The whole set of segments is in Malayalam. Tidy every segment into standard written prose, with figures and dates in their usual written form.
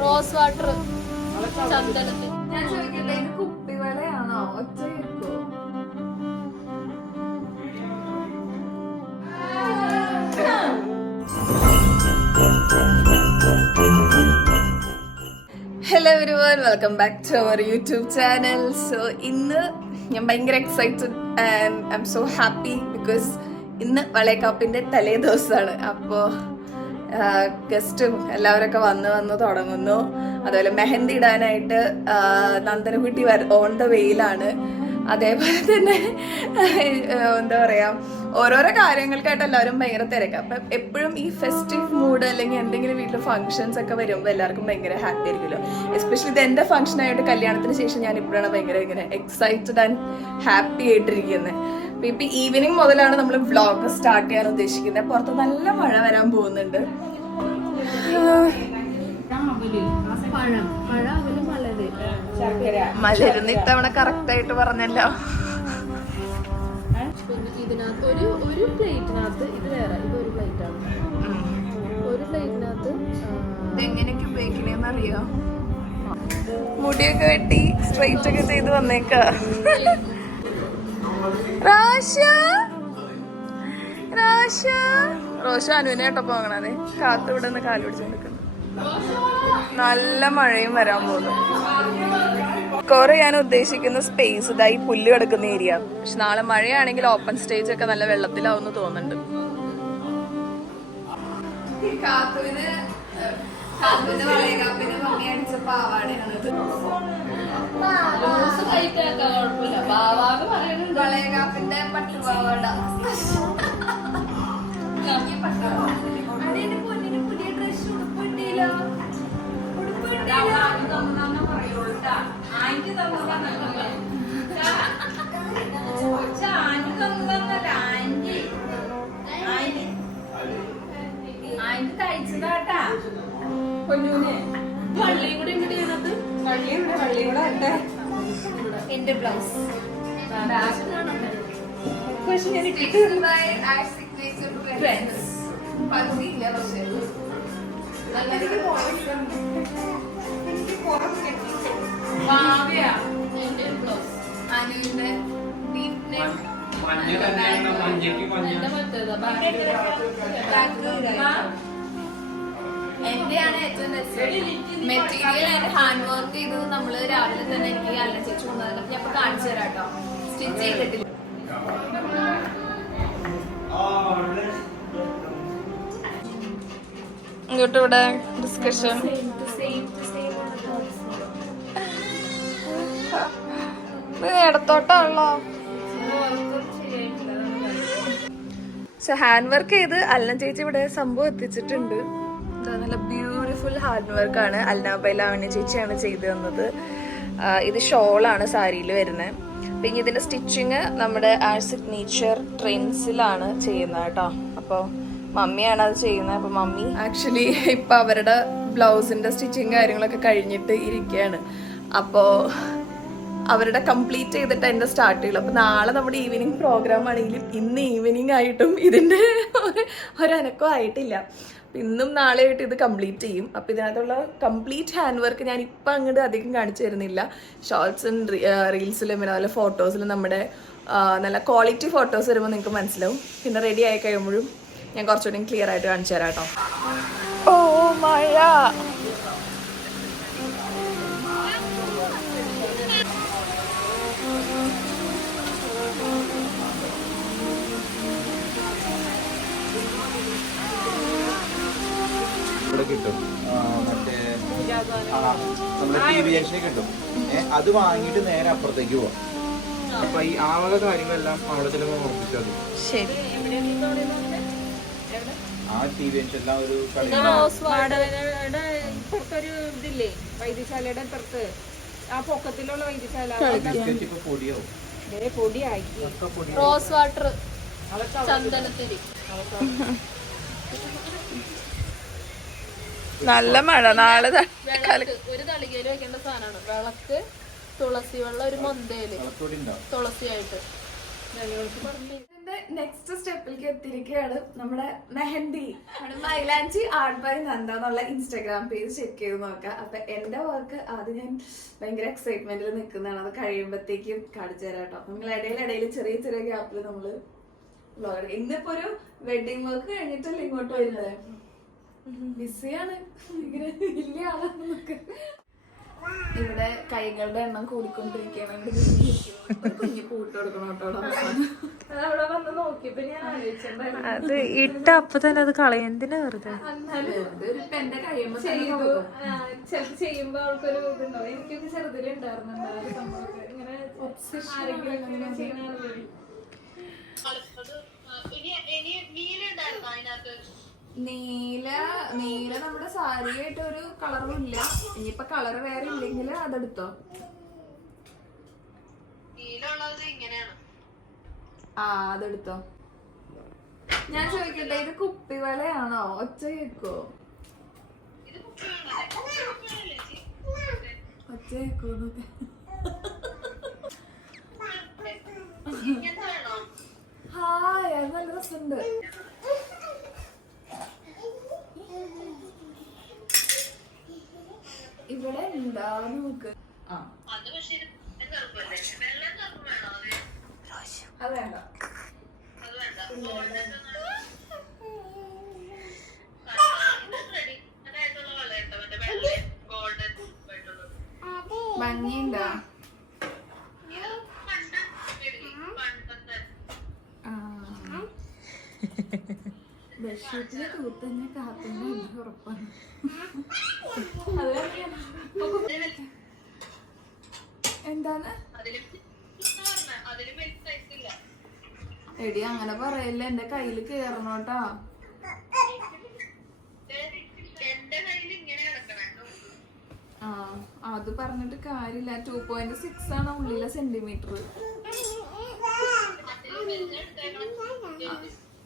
Rose water ചന്ദനത്തിൽ. ഞാൻ ചോദിക്കട്ടെ, ഇത് കുപ്പിവളയാണോ? ഒറ്റ കിട്ടോ? Hello everyone, welcome back to our YouTube channel. So ഇന്ന് ഞാൻ ഭയങ്കര excited and I'm so happy because ഇന്ന് വളയക്കാപ്പിന്റെ തലേ ദിവസമാണ്. അപ്പോൾ ഗസ്റ്റും എല്ലാവരൊക്കെ വന്ന് തുടങ്ങുന്നു. അതുപോലെ മെഹന്തി ഇടാനായിട്ട് നന്ദനക്കുട്ടി ഓൺ ദ വെയിലാണ്. അതേപോലെ തന്നെ എന്താ പറയാ, ഓരോരോ കാര്യങ്ങൾക്കായിട്ട് എല്ലാവരും ഭയങ്കര തിരക്കാം. അപ്പം എപ്പോഴും ഈ ഫെസ്റ്റീവ് മൂഡ് അല്ലെങ്കിൽ എന്തെങ്കിലും വീട്ടിൽ ഫംഗ്ഷൻസ് ഒക്കെ വരുമ്പോൾ എല്ലാവർക്കും ഭയങ്കര ഹാപ്പി ആയിരിക്കുമല്ലോ. എസ്പെഷ്യലി ഇത് എൻ്റെ ഫംഗ്ഷനായിട്ട് കല്യാണത്തിന് ശേഷം ഞാൻ ഇപ്പോഴാണ് ഭയങ്കര എക്സൈറ്റഡ് ആൻഡ് ഹാപ്പി ആയിട്ടിരിക്കുന്നത്. അപ്പം ഇപ്പം ഈവനിങ് മുതലാണ് നമ്മൾ വ്ളോഗ് സ്റ്റാർട്ട് ചെയ്യാൻ ഉദ്ദേശിക്കുന്നത്. പുറത്ത് നല്ല മഴ വരാൻ പോകുന്നുണ്ട്. മലരുന്ന് ഇത്തവണ കറക്റ്റ് ആയിട്ട് പറഞ്ഞല്ലോ. ഇതിനകത്ത് ഒരു പ്ലേറ്റിനകത്ത് ഇത് വേറെ, ഇതൊരു പ്ലേറ്റ് ആണ്. ഒരു പ്ലേറ്റിനകത്ത് ഇതെങ്ങനെയൊക്കെ ഉപയോഗിക്കണേന്ന് അറിയോ? മുടിയൊക്കെ വെട്ടി സ്ട്രൈറ്റ് ഒക്കെ ചെയ്ത് വന്നേക്ക. റോഷ അനുവിനെ കേട്ടോ പോകണേ. കാത്ത് ഇവിടെ നിന്ന് കാല് പിടിച്ച് നിൽക്കുന്നു. നല്ല മഴയും വരാൻ പോകുന്നു. കുറെ ഞാൻ ഉദ്ദേശിക്കുന്ന സ്പേസ് ഇതായി പുല്ല് കിടക്കുന്ന ഏരിയ. പക്ഷെ നാളെ മഴയാണെങ്കിൽ ഓപ്പൺ സ്റ്റേജ് ഒക്കെ നല്ല വെള്ളത്തിലാവുന്ന തോന്നുന്നുണ്ട്. വളയകാപ്പിന്റെ പട്ടുപാവാട പുതിയ ഡ്രസ് ഉടുപ്പിട്ടില്ല. കഴിച്ചതാട്ടാ പൊന്നൂനെ. വള്ളിയും കൂടെ ഇങ്ങോട്ട് ചെയ്യണത്. എന്റെ ബ്ലൗസ് എന്റെയാണ് ഏറ്റവും മെറ്റീരിയൽ ആൻഡ് ഹാൻഡ് വർക്ക് ചെയ്തത്. നമ്മള് രാവിലെ തന്നെ എനിക്ക് അല്ല ചേച്ചി കൊണ്ടുവന്നത്. ഞാൻ ഇപ്പൊ കാണിച്ചു തരാം കേട്ടോ. സ്റ്റിച്ച് ചെയ്തിട്ടില്ല. ഇങ്ങോട്ട് ഇവിടെ ഡിസ്കഷൻ. ഇടത്തോട്ടാണല്ലോ. സോ ഹാൻഡ് വർക്ക് ചെയ്ത് അല്ല ചേച്ചി ഇവിടെ സംഭവം എത്തിച്ചിട്ടുണ്ട്. നല്ല ബ്യൂട്ടിഫുൾ ഹാൻഡ് വർക്കാണ്. അൽനാബൈലാവണ്യ ചേച്ചിയാണ് ചെയ്തു തന്നത്. ഇത് ഷോളാണ് സാരിയിൽ വരുന്നത്. പിന്നെ ഇതിന്റെ സ്റ്റിച്ചിങ് നമ്മുടെ ആർ സിഗ്നേച്ചർ ട്രെൻഡ്സിലാണ് ചെയ്യുന്നത് കേട്ടോ. അപ്പോൾ മമ്മിയാണ് അത് ചെയ്യുന്നത്. അപ്പോൾ മമ്മി ആക്ച്വലി ഇപ്പം അവരുടെ ബ്ലൗസിന്റെ സ്റ്റിച്ചിങ് കാര്യങ്ങളൊക്കെ കഴിഞ്ഞിട്ട് ഇരിക്കുകയാണ്. അപ്പോൾ അവരുടെ കംപ്ലീറ്റ് ചെയ്തിട്ട് എൻ്റെ സ്റ്റാർട്ട് ചെയ്യുള്ളൂ. അപ്പോൾ നാളെ നമ്മുടെ ഈവനിങ് പ്രോഗ്രാം ആണെങ്കിലും ഇന്ന് ഈവനിങ് ആയിട്ടും ഇതിൻ്റെ ഒരനക്കം ആയിട്ടില്ല. ഇന്നും നാളെ ആയിട്ട് ഇത് കംപ്ലീറ്റ് ചെയ്യും. അപ്പോൾ ഇതിനകത്തുള്ള കംപ്ലീറ്റ് ഹാൻഡ് വർക്ക് ഞാൻ ഇപ്പം അങ്ങോട്ട് അധികം കാണിച്ചു തരുന്നില്ല. ഷോർട്സും റീൽസിലും പിന്നെ അതുപോലെ ഫോട്ടോസിലും നമ്മുടെ നല്ല ക്വാളിറ്റി ഫോട്ടോസ് വരുമ്പോൾ നിങ്ങൾക്ക് മനസ്സിലാവും. പിന്നെ റെഡി ആയി കഴിയുമ്പോഴും ഞാൻ കുറച്ചുകൂടി ക്ലിയർ ആയിട്ട് കാണിച്ചു തരാം കേട്ടോ. ഓ മഴ. കിട്ടും മറ്റേ നമ്മുടെ ടി വി ജംഗ്ഷനിൽ കിട്ടും. അത് വാങ്ങിയിട്ട് നേരെ അപ്പുറത്തേക്ക് പോവാം. അപ്പൊ ഈ ആവക കാര്യങ്ങളെല്ലാം അവിടെ ചിലപ്പോൾ ഓർപ്പിച്ചാൽ ശരി. ആ ടി വി ജംഗ്ഷൻ എല്ലാം ഒരു ഇതില്ലേ വൈദ്യശാലയുടെ പുറത്ത് ആ പൊക്കത്തിലുള്ള വൈദ്യശാല പൊടിയാവും. പൊടിയായി. Rose water ചന്ദനത്തിരി. നല്ല മഴ. നാളെ ഒരു തളികയില് വെക്കേണ്ട സാധനമാണ് വിളക്ക്. തുളസി വെള്ളം ഒരു മൊന്തയില് തുളസിയായിട്ട്. നെക്സ്റ്റ് സ്റ്റെപ്പിലേക്ക് എത്തിയിരിക്കുകയാണ്. നമ്മുടെ മെഹന്തി മൈലാഞ്ചി ആർട്ട് ബൈ നന്ദ എന്നുള്ള ഇൻസ്റ്റാഗ്രാം പേജ് ചെക്ക് ചെയ്ത് നോക്കാം. അപ്പൊ എന്റെ വർക്ക് ആദ്യം ഞാൻ ഭയങ്കര എക്സൈറ്റ്മെന്റിൽ നിൽക്കുന്നതാണ്. അത് കഴിയുമ്പോഴത്തേക്കും കാണിച്ചു തരാം കേട്ടോ. നിങ്ങൾ ഇടയിൽ ചെറിയ ചെറിയ ഗ്യാപ്പിൽ നമ്മള് വ്ലോഗ് എടുക്കും. ഇന്നിപ്പോ ഒരു വെഡിങ് വർക്ക് കഴിഞ്ഞിട്ടല്ലേ ഇങ്ങോട്ട് വരുന്നത്. ബിസിയാണ്, ഇങ്ങനെ വലിയ ആളാണ്. ഇവിടെ കൈകളുടെ എണ്ണം കൂടിക്കൊണ്ടിരിക്കുകയാണ്. കുഞ്ഞു കൂട്ട് കൊടുക്കണം കേട്ടോ. അതവിടെ വന്ന് നോക്കിയപ്പോ ഞാൻ ആലോചിച്ചിട്ടുണ്ടായിരുന്നു, അത് ഇട്ട അപ്പൊ തന്നെ അത് കളയും, എന്തിനാ വെറുതെ. എന്റെ കഴിയുമ്പോ ചിലപ്പോ ചെയ്യുമ്പോ അവൾക്കൊരു ഇതുണ്ടാവും. എനിക്കൊക്കെ ചെറുതിലുണ്ടായിരുന്നു സംഭവം ഇങ്ങനെ ആരെങ്കിലും ചെയ്യുന്ന. നീല നമ്മുടെ സാരിയായിട്ട് ഒരു കളറും ഇല്ല. ഇനിയിപ്പൊ കളർ വേറെ ഇല്ലെങ്കിൽ അതെടുത്തോ. ആ അതെടുത്തോ. ഞാൻ ചോദിക്കട്ടെ, ഇത് കുപ്പിവളയാണോ? ഒച്ച കേക്കോ? ഒച്ച കേക്കോ? ഹായ്, അത് നല്ല രസമുണ്ട്. ഇവിടെ എന്താ നോക്ക്. അത് വേണ്ട. ഭംഗിയുണ്ടോ? ബെഡ്ഷീറ്റില് തൂത്തന്നെ കാത്തന്നെ ഉറപ്പാണ്. എന്താണ് എടി അങ്ങനെ പറയല്ലേ, എന്റെ കയ്യില് കേറണോട്ടാ. ആ അത് പറഞ്ഞിട്ട് കാര്യമില്ല. 2.6 ആണ് ഉള്ളിലെ സെന്റിമീറ്റർ.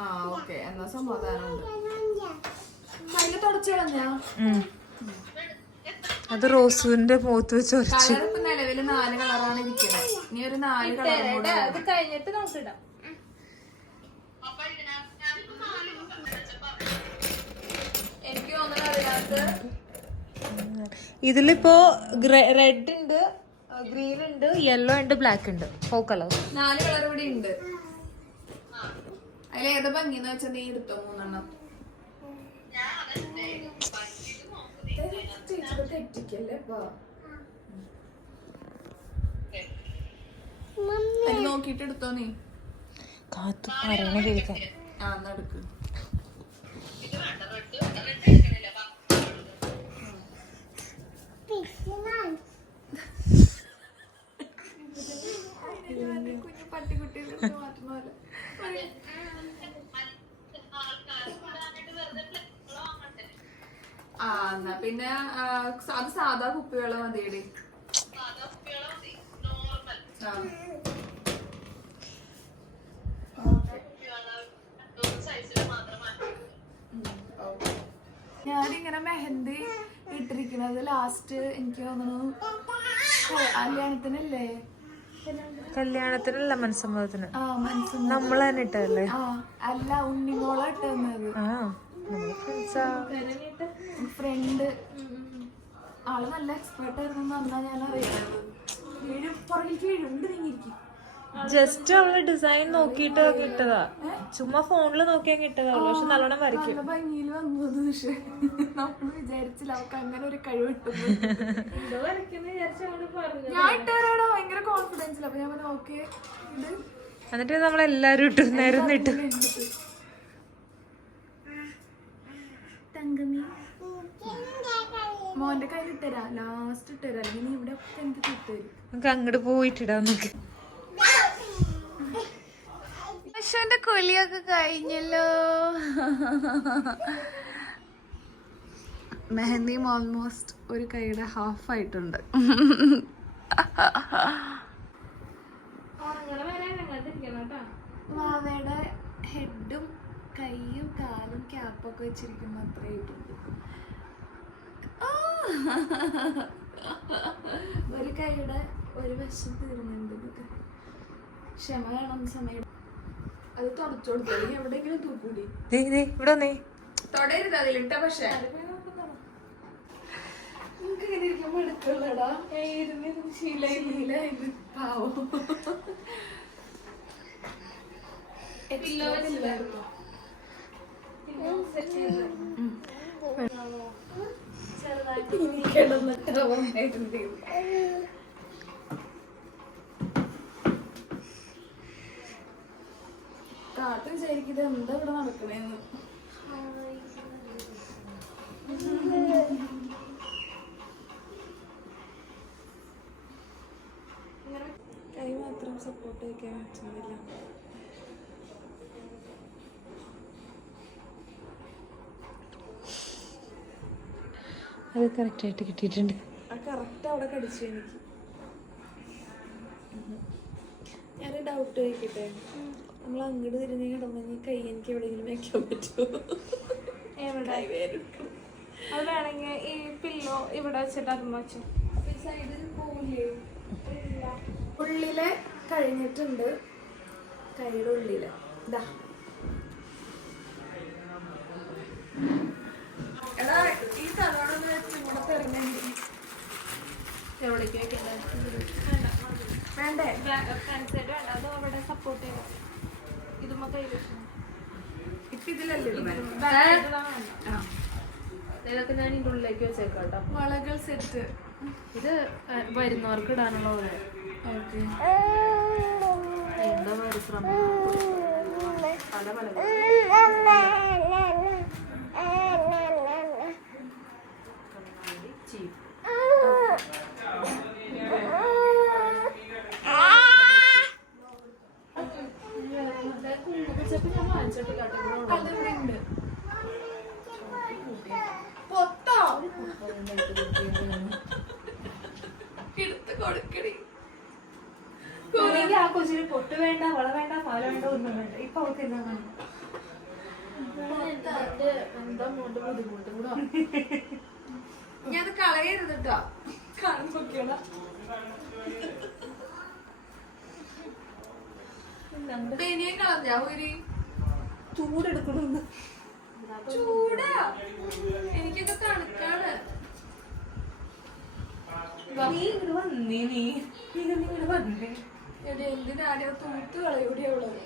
ആ ഓക്കെ, എന്നാ സമാധാനമുണ്ട്. കയ്യില് തുടച്ചു കളഞ്ഞാ അത് റോസുവിന്റെ മുഖത്ത് വെച്ച് കളർ ഇപ്പൊ നിലവില് 4 കളറാണ് ഇരിക്കുന്നത്. ഇനി ഒരു 4 കളർ കൂടെ അത് കഴിഞ്ഞിട്ട് നമുക്ക് ഇടാം. എനിക്ക് തോന്നുന്നത് അതിനകത്ത് ഇതിലിപ്പോ റെഡ് ഉണ്ട്, ഗ്രീൻ ഉണ്ട്, യെല്ലോ ഉണ്ട്, ബ്ലാക്ക് ഉണ്ട്. 4 കളർ. 4 കളർ ഇവിടെ ഉണ്ട്. അതിൽ ഏതാ ഭംഗിന്ന് വെച്ചാൽ നീ എടുത്തോ 3 എണ്ണം. തെറ്റിക്കല്ലേ നോക്കിട്ട് എടുത്തോ നീ. കാത്തു പറയണ കേൾക്കാൻ. ആ എന്നാ എടുക്ക്. കുഞ്ഞു പട്ടിക്കുട്ടികൾ മാറ്റുന്ന പോലെ. ആ എന്നാ പിന്നെ അത് സാധാ കുപ്പിവെള്ളം മതിയടി. ഞാനിങ്ങനെ മെഹന്തി ഇട്ടിരിക്കുന്നത് ലാസ്റ്റ് എനിക്ക് തോന്നുന്നു കല്യാണത്തിനല്ലേ? കല്യാണത്തിനല്ല, മനസ്സമ്മതത്തിന്. ആ മനസ്സമ്മതം നമ്മൾ തന്നെ ഇട്ടല്ലേ? ആ അല്ല, ഉണ്ണിമോള ഇട്ടുന്നത്. ആ ഫ്രണ്ട് ആള് നല്ല എക്സ്പേർട്ട് ആയിരുന്നു എന്നാ ഞാൻ അറിയാറ്. പുറകിലേക്ക് വീഴുണ്ട് നീങ്ങിയിരിക്കും. ജസ്റ്റ് അവള് ഡിസൈൻ നോക്കിട്ട് ഇട്ടതാ, ചുമ്മാ ഫോണില് നോക്കിയാ ഇട്ടതാ. പക്ഷെ നല്ലോണം വരയ്ക്കും. നല്ല ഭംഗിയിൽ വന്നത്. പക്ഷെ നമ്മൾ വിചാരിച്ചില്ല അവൾക്ക് അങ്ങനെ ഒരു കഴിവ് കിട്ടുന്നു. ഞാൻ ഇട്ടുവരാടോ ഭയങ്കര കോൺഫിഡൻസിൽ. അപ്പൊ ഞാൻ പറഞ്ഞു ഓക്കെ ഇത്. എന്നിട്ട് നമ്മളെല്ലാരും ഇട്ടു, നേരം ഇട്ടു. തങ്കമി മോന്റെ കയ്യിൽ ഇട്ടരാ, ലാസ്റ്റ് ഇട്ടരാ, അല്ലെങ്കിൽ ഇവിടെ ഒക്കെ എനിക്ക് തിട്ടരും. നമുക്ക് അങ്ങോട്ട് പോയിട്ടിടാം. നമുക്ക് അശ്വന്റെ കൊലിയൊക്കെ കഴിഞ്ഞല്ലോ. മെഹന്തിയും ഓൾമോസ്റ്റ് ഒരു കൈയുടെ ഹാഫ് ആയിട്ടുണ്ട്. വാവയുടെ ഹെഡും കൈയും കാലും ക്യാപ്പൊക്കെ വെച്ചിരിക്കുന്ന അത്രയായിട്ടുണ്ട്. ഒരു കൈയുടെ ഒരു വശം തീർന്നുണ്ട്. ക്ഷമ വേണം സമയം. അത് തുടച്ചു കൊടുത്തു എവിടെയെങ്കിലും തൂക്കൂടി ഇവിടെ വന്നേ. തൊടരുത് അതിലിട്ട. പക്ഷെ നിനക്ക് ഇങ്ങനെ ഇരിക്കുമ്പോ എടുക്കുള്ളടാ. ശീലായിരുന്നു പാവം. ഇല്ലായിരുന്നു. താത്ത വിചാരിക്കുന്നത് എന്താ ഇവിടെ നടക്കണേന്ന്. കൈ മാത്രം സപ്പോർട്ട് വയ്ക്കാൻ പറ്റുന്നില്ല. അത് കറക്റ്റായിട്ട് കിട്ടിയിട്ടുണ്ട്. ആ കറക്റ്റ് അവിടെ കടിച്ചു എനിക്ക്. ഞാനൊരു ഡൗട്ട് ചോദിക്കട്ടെ? നമ്മൾ അങ്ങോട്ട് തിരിഞ്ഞ് കിടന്നെങ്കിൽ കൈ എനിക്ക് എവിടെയെങ്കിലും വെക്കാൻ പറ്റുമോ? എവിടെ അത് വേണമെങ്കിൽ ഈ പില്ലോ ഇവിടെ വെച്ചിട്ട് അതും വെച്ചു. സൈഡിൽ പോവില്ലേ? ഉള്ളിലെ കഴിഞ്ഞിട്ടുണ്ട്. കൈയുടെ ഉള്ളില് ഇതാ. എടാ ഈ തലോടൊന്ന് വെച്ച് ഇങ്ങോട്ട് ഇറങ്ങി. എവിടേക്ക് വേണ്ടേ? ഫ്രണ്ട് സൈഡ് വേണ്ട, അത് അവിടെ സപ്പോർട്ട് ചെയ്യണം. ഇതുമ്മ കൈ വെച്ചു. ഇപ്പൊ ഇതിലല്ലേ ഇതൊക്കെ ഞാൻ ഇതിൻ്റെ ഉള്ളിലേക്ക് വെച്ചേക്കാം കേട്ടോ. വളകൾ സെറ്റ്. ഇത് വരുന്നവർക്ക് ഇടാനുള്ള പോലെ. ഓക്കെ. എന്താ പരിശ്രമം പല പല ആ കൊച്ചിന് പൊട്ട് വേണ്ട, വള വേണ്ട, പാല വേണ്ട, ഒന്നും വേണ്ട. ഇപ്പൊ അവർക്ക് എന്താ വേണ്ട? ഞാൻ കളയരുത് കേട്ടോ. കാണുമ്പോഴാണ് ബനിയൻ കളഞ്ഞാ ഒരു ചൂടെടുക്കണമെന്ന്. ചൂടാ. എനിക്കൊക്കെ തണുക്കാണ്. നീ ഇങ്ങോട്ട് വന്നേ. നീ ഇങ്ങോട്ട് വന്നേ. എന്തിനാരോ തൂത്ത് കളയൂടെ ഉള്ളത്.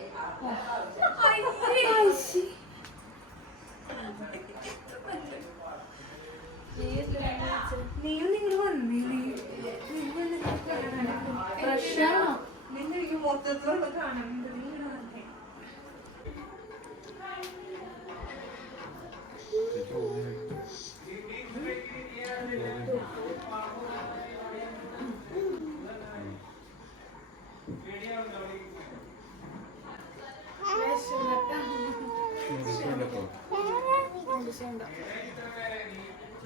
നീയും നിങ്ങൾ വന്നേ. പ്രശ്നമാണോ? നിന്നെ എനിക്ക് മൊത്തത്തിലുള്ള കാണുന്നുണ്ട്. നീ ഇങ്ങനെ വന്നേ.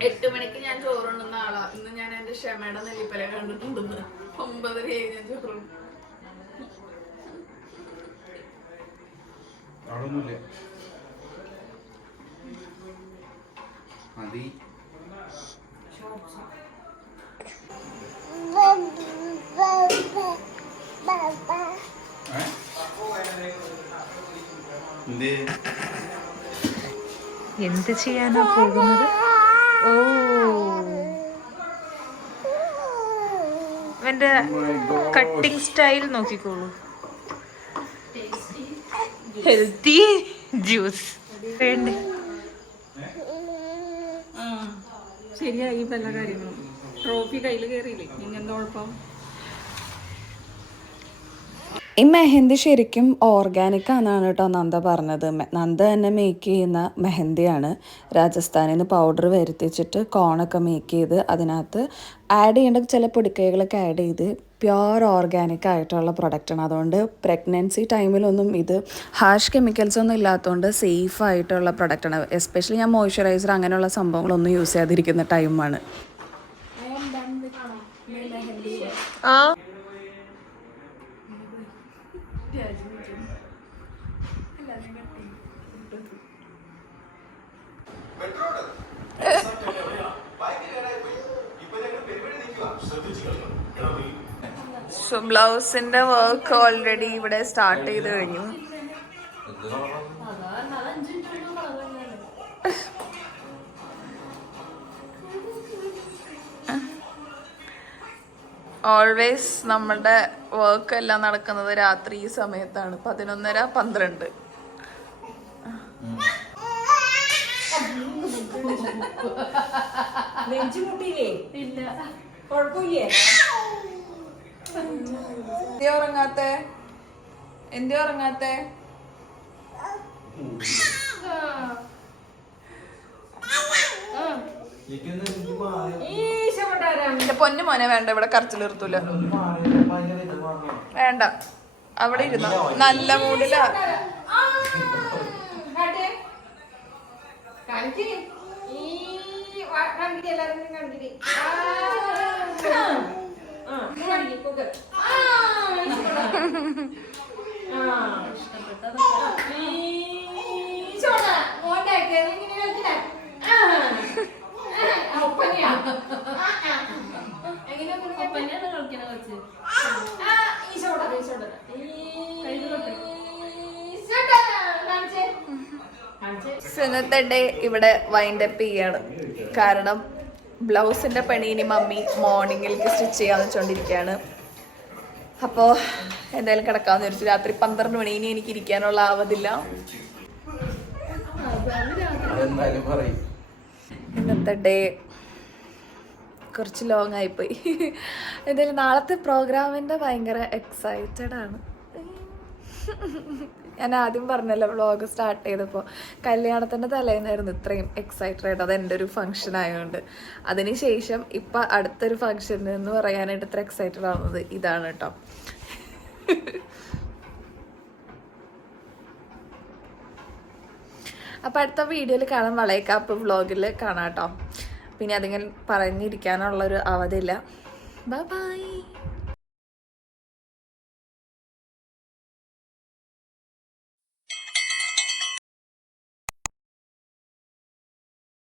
എട്ട് മണിക്ക് ഞാൻ ചോറുണ്ടെന്ന ആളാ. ഇന്ന് ഞാൻ എന്റെ ക്ഷമയുടെ നെല്ലിപ്പല കണ്ടിട്ടുണ്ടെന്ന്. 9:30 ഞാൻ ചോറും. എന്ത് ചെയ്യാനാ പോകുന്നത്? ഓ, അവന്റെ കട്ടിങ് സ്റ്റൈൽ നോക്കിക്കോളൂ. ഹെൽത്തി ജ്യൂസ് വേണ്ടേ? ശരിയായി പല കാര്യങ്ങളും. ട്രോഫി കയ്യിൽ കയറിയില്ലേ? ഇങ്ങനത്തെ കുഴപ്പം. ഈ മെഹന്തി ശരിക്കും ഓർഗാനിക് ആണെന്നാണ് കേട്ടോ നന്ദ പറഞ്ഞത്. നന്ദ തന്നെ മേക്ക് ചെയ്യുന്ന മെഹന്തിയാണ്. രാജസ്ഥാനിൽ നിന്ന് പൗഡർ വരുത്തിച്ചിട്ട് കോണൊക്കെ മേക്ക് ചെയ്ത് അതിനകത്ത് ആഡ് ചെയ്യേണ്ട ചില പൊടിക്കൈകളൊക്കെ ആഡ് ചെയ്ത് പ്യുവർ ഓർഗാനിക് ആയിട്ടുള്ള പ്രൊഡക്റ്റാണ്. അതുകൊണ്ട് പ്രഗ്നൻസി ടൈമിലൊന്നും ഇത് ഹാഷ് കെമിക്കൽസ് ഒന്നും ഇല്ലാത്തതുകൊണ്ട് സേഫ് ആയിട്ടുള്ള പ്രൊഡക്റ്റാണ്. എസ്പെഷ്യലി ഞാൻ മോയ്സ്ചറൈസർ അങ്ങനെയുള്ള സംഭവങ്ങളൊന്നും യൂസ് ചെയ്യാതിരിക്കുന്ന ടൈമാണ്. ആ സോ ബ്ലൗസിന്റെ വർക്ക് ഓൾറെഡി ഇവിടെ സ്റ്റാർട്ട് ചെയ്ത് കഴിഞ്ഞു. ഓൾവേസ് നമ്മുടെ വർക്ക് എല്ലാം നടക്കുന്നത് രാത്രി ഈ സമയത്താണ് 11:30-12. എന്തേ ഉറങ്ങാത്തെ? എന്റെ പൊന്നു മോനെ വേണ്ട, ഇവിടെ കരച്ചിൽ നിർത്തൂല. വേണ്ട, അവിടെ ഇരുന്നോ. നല്ല മൂഡിലാ. ഇന്നത്തെ ഡേ ഇവിടെ വൈൻഡ് അപ്പ് ചെയ്യാണ്. കാരണം ബ്ലൗസിന്റെ പണി ഇനി മമ്മി മോർണിംഗിലേക്ക് സ്റ്റിച്ച് ചെയ്യാന്ന് വെച്ചോണ്ടിരിക്കുകയാണ്. അപ്പോൾ എന്തായാലും കിടക്കാന്ന് വിചാരിച്ചു. രാത്രി 12 മണി. ഇനി എനിക്ക് ഇരിക്കാനുള്ള ആവതില്ല. ഇന്നത്തെ ഡേ കുറച്ച് ലോങ് ആയിപ്പോയി. എന്തായാലും നാളത്തെ പ്രോഗ്രാമിൻ്റെ ഭയങ്കര എക്സൈറ്റഡ് ആണ്. ഞാൻ ആദ്യം പറഞ്ഞല്ലോ വ്ളോഗ് സ്റ്റാർട്ട് ചെയ്തപ്പോൾ കല്യാണത്തിൻ്റെ തലേന്നായിരുന്നു ഇത്രയും എക്സൈറ്റഡ്. അത് എൻ്റെ ഒരു ഫംഗ്ഷൻ ആയതുകൊണ്ട്. അതിനുശേഷം ഇപ്പം അടുത്തൊരു ഫംഗ്ഷൻ എന്ന് പറയാനായിട്ട് ഇത്ര എക്സൈറ്റഡ് ആവുന്നത് ഇതാണ് കേട്ടോ. അപ്പം അടുത്ത വീഡിയോയിൽ കാണാൻ വളയക്കാപ്പ് വ്ളോഗിൽ കാണാം കേട്ടോ. പിന്നെ അതിങ്ങനെ പറഞ്ഞിരിക്കാനുള്ളൊരു അവധിയില്ല. Bye bye.